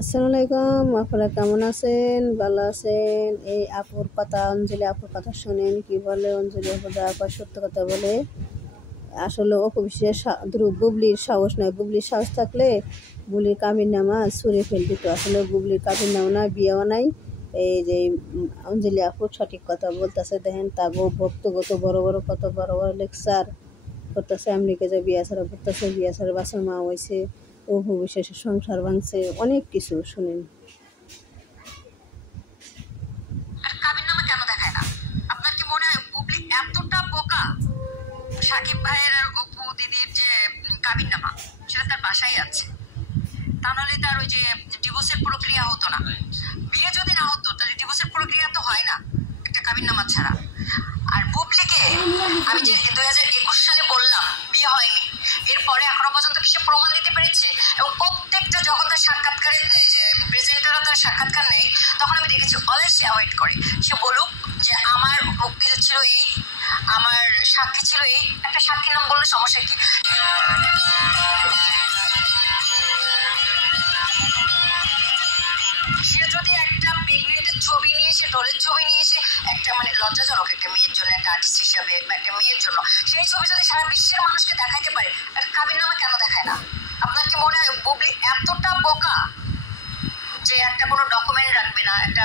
আসসালামু আলাইকুম, আপনারা কেমন আছেন? ভালো আছেন? এই আপুর কথা, অঞ্জলি আপুর কথা শোনেন কি বলে। অঞ্জলি আপু যা কয় সত্য কথা বলে। আসলে অপু বিশ্বাস বুবলির সাহস নয়, বুবলির সাহস থাকলে বুবলির কাবির নামা ছুঁড়ে ফেল দিত। আসলে বুবলির কাবির নামা না, বিয়েও নাই। এই যে অঞ্জলি আপু সঠিক কথা বলতেছে, দেখেন তাগো ভক্তগত বড় বড় কত বড় বড় লেকচার করতেছে। আমেরিকা যে বিয়া ছাড়া করতেছে, বিয়া ছাড়া বাচ্চার মা হয়েছে, অপু বিশ্বাসের সংসার ভাঙছে, অনেক কিছু শুনেন। আপনার কি মনে হয় বুবলি এতটা বোকা? সাকিব ভাইয়ের আর অপু দিদির যে কাবিন নামা, সেটা তার বাসায় আছে। তা নাহলে তার ওই যে ডিভোর্সের প্রক্রিয়া হতো না। বিয়ে যদি না হতো তাহলে ডিভোর্সের প্রক্রিয়া তো হয় না একটা কাবিন নামা ছাড়া। আর বুবলিকে আমি যে 2021 সালে বললাম বিয়ে হয়নি, এরপরে এখনো পর্যন্ত কি সে প্রমাণ দিতে পেরেছে? এবং প্রত্যেকটা যখন তার সাক্ষাৎকারে যে প্রেজেন্টাররা তার সাক্ষাৎকার নেয়, তখন আমি দেখেছি অলওয়েজ সে অ্যাভয়েড করে। সে বলুক যে আমার বক্তৃতা ছিল এই, আমার সাক্ষী ছিল এই, একটা সাক্ষীর নাম বললে সমস্যা কি? সে যদি একটা প্রেগনেন্টের ছবি নিয়ে এসে, ডলের ছবি নিয়ে এসে, একটা মানে লজ্জাজনক একটা মেয়ের জন্য, একটা আর্টিস্ট হিসাবে বা একটা মেয়ের জন্য, সেই ছবি যদি সারা বিশ্বের মানুষকে দেখাইতে পারে, একটা কাবির নামা কেন দেখায় না? আপনার কি মনে হয় বুবলি এতটা বোকা যে একটা কোনো ডকুমেন্ট রাখবে না? একটা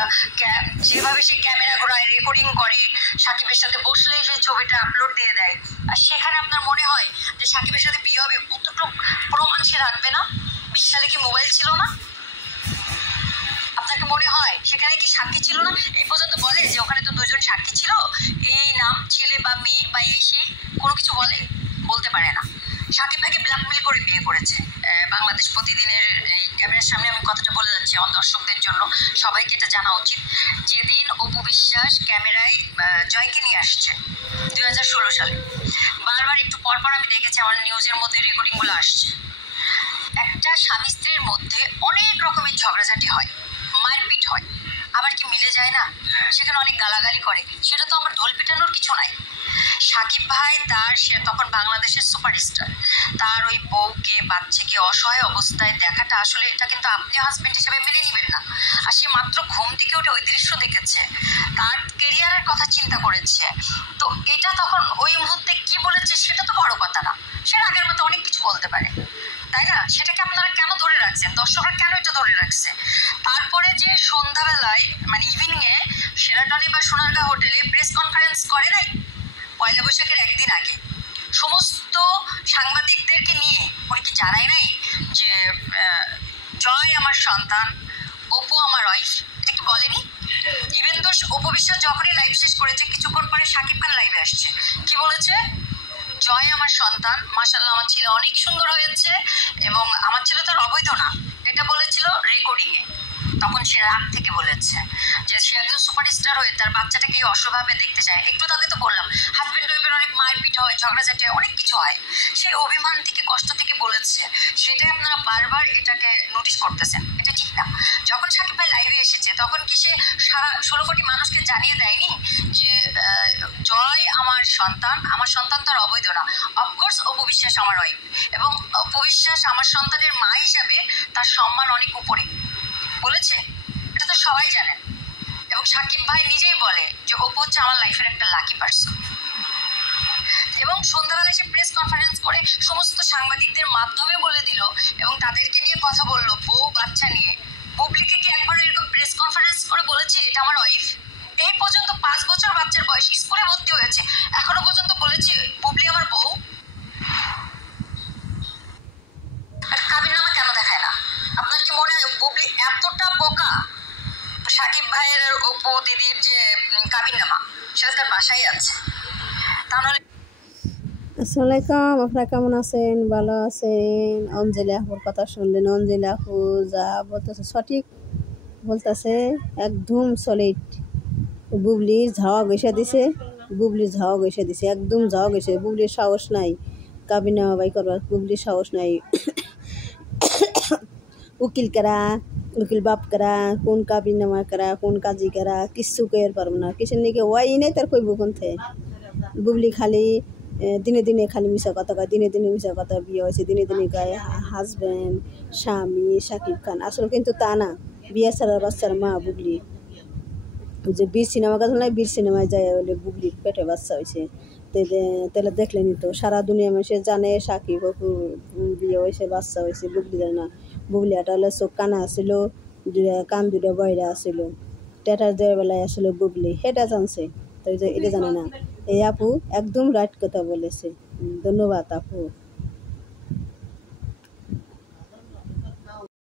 যেভাবে সে ক্যামেরা ঘোরায়, রেকর্ডিং করে, সাকিবের সাথে বসলেই সেই ছবিটা আপলোড দিয়ে দেয়, আর সেখানে আপনার মনে হয় যে সাকিবের সাথে বিয়ে হবে, অতটুকু প্রমাণ সে রাখবে না? 20 সালে কি মোবাইল ছিল না? আপনাকে মনে হয় সেখানে কি সাক্ষী ছিল না? এই পর্যন্ত বলে যে ওখানে তো দুজন সাক্ষী ছিল, এই নাম ছেলে বা মেয়ে বা এই সেই, কোনো কিছু বলতে পারে না। সাকিব ভাইকে ব্ল্যাকমেল করে বিয়ে করেছে। বাংলাদেশ প্রতিদিনের এই ক্যামেরার সামনে আমি কথাটা বলে যাচ্ছি আমার দর্শকদের জন্য, সবাইকে এটা জানা উচিত। যেদিন অপু বিশ্বাস ক্যামেরায় জয়কে নিয়ে আসছে 2016 সালে, বারবার একটু পরপর আমি দেখেছি আমার নিউজের মধ্যে রেকর্ডিং গুলো আসছে। একটা স্বামী স্ত্রীর মধ্যে অনেক রকমের ঝগড়াঝাটি হয়, মারপিট হয়, আবার কি মিলে যায় না? সেখানে অনেক গালাগালি করে, সেটা তো আমার ঢোল পিটানোর কিছু নাই। সাকিব ভাই সে তখন বাংলাদেশের সুপারস্টার, তার ওই বউকে বাচ্চাকে অসহায় অবস্থায় দেখাটা, আসলে এটা কিন্তু আপনি হাজবেন্ড হিসেবে মেনে নিবেন না। আর সে মাত্র ঘুম থেকে উঠে ওই দৃশ্য দেখেছে, তার কেরিয়ারের কথা চিন্তা করেছে। তো এটা তখন ওই মুহূর্তে কি বলেছে সেটা তো বড় কথা না, সে আগের মতো অনেক কিছু বলতে পারে, তাই না? সেটাকে আপনারা কেন ধরে রাখছেন? দর্শকরা কেন এটা ধরে রাখছে? তারপরে যে সন্ধ্যাবেলায় মানে ইভিনিং এ শেরাটনে বা সোনারগাঁ হোটেলে প্রেস কনফারেন্স করে নাই পয়লা বৈশাখের একদিন আগে, সমস্ত সাংবাদিকদেরকে নিয়ে উনি কি জানাই নাই যে জয় আমার সন্তান, অপু আমার ওয়াইফ? এটা কি বলেনি? ইভেন তো অপু বিশ্বাস যখনই লাইভ শেষ করেছে, কিছুক্ষণ পরে সাকিব খান লাইভে আসছে, কি বলেছে? জয় আমার সন্তান, মাশাআল্লাহ আমার ছেলে অনেক সুন্দর হয়েছে, এবং আমার ছেলে তার অবৈধ না, এটা বলেছিল রেকর্ডিং এ। তখন সে রাগ থেকে বলেছে যে সে একজন সুপারস্টার হয়ে তার বাচ্চাটাকে অসভাবে দেখতে চায়। একটু আগে তো বললাম হাজবেন্ড ওয়াইফের অনেক মারপিট হয়, ঝগড়াঝাটি হয়, অনেক কিছু হয়, সেই অভিমান থেকে, কষ্ট থেকে বলেছে। সেটাই আপনারা বারবার এটাকে নোটিস করতেছেন, এটা ঠিক না। যখন সাকিব ভাই লাইভে এসেছে তখন কি সে সারা 16 কোটি মানুষকে জানিয়ে দেয়নি যে জয় আমার সন্তান, আমার সন্তান তার অবৈধ না? অফকোর্স অপু বিশ্বাস আমার ওয়াইফ, এবং অপু বিশ্বাস আমার সন্তানের মা হিসাবে তার সম্মান অনেক উপরে, বলেছে। এটা তো সবাই জানেন, এবং সাকিব ভাই নিজেই বলে যে অপু হচ্ছে আমার লাইফের একটা লাকি পার্সন। এবং সন্ধ্যাবেলায় সে প্রেস কনফারেন্স করে সমস্ত সাংবাদিকদের মাধ্যমে বলে দিল, এবং তাদেরকে নিয়ে কথা বললো বউ বাচ্চা নিয়ে। বুবলিকে কি একবার এরকম প্রেস কনফারেন্স করে বলেছে এটা আমার ওয়াইফ? এই পর্যন্ত 5 বছর বাচ্চার বয়স, স্কুলে ভর্তি হয়েছে, এখনো পর্যন্ত বলেছে বুবলি আমার বউ? কাবির নামা কেন দেখায় না? আপনার কি মনে হয় বুবলি এতটা বোকা? সাকিব ভাইয়ের অপু দিদির যে কাবির নামা, সেটা তার বাসায় আছে। তা নাহলে আসসালামু আলাইকুম, আপনারা কেমন আছেন? ভালো আছেন? অঞ্জলি আপুর কথা শুনলেন। অঞ্জলি আপু যা বলতেছে সঠিক বলতেছে, একদম সলিড। বুবলির ঝাওয়া গেসা দিছে, বুবলির ঝাওয়া গেসা দিছে, একদম ঝাওয়া গেছে। বুবলির সাহস নাই কাবির নামা বাই করবার, বুবলির সাহস নাই। উকিল করা, উকিল বাপ করা, কোন কাবির নামা করা, কোন কাজি করা, কিচ্ছু কেয়ার পারবো না। কিসের নিকে ওয়াই নেই তার কইব কোনথে। বুবলি খালি দিনে দিনে খালি মিশা কথা কয়, দিনে দিনে মিশা কথা, বিয়ে হয়েছে দিনে দিনে গায়ে হাজব্যান্ড স্বামী শাকিব খান। আসলে কিন্তু তা না, বিয়ে ছাড়া বাচ্চার মা বুবলি। যে বীর সিনেমা কথা নয়, বীর সিনেমায় যায় বলে বুবলির পেটে বাচ্চা হয়েছে। তাহলে দেখলেনি তো, সারা দুনিয়া মানুষে জানে সাকিব অপুর বিয়ে হয়েছে, বাচ্চা হয়েছে, বুবলি জানে না। বুবলি একটা হলে চোখ কানা আসছিল, কান দুটো বয়রা আসছিল, টেটার দেওয়ার বেলায় আসলে বুবলি, সেটা জানছে। তো এটা জানে না। এই আপু একদম রাইট কথা বলেছে। ধন্যবাদ আপু।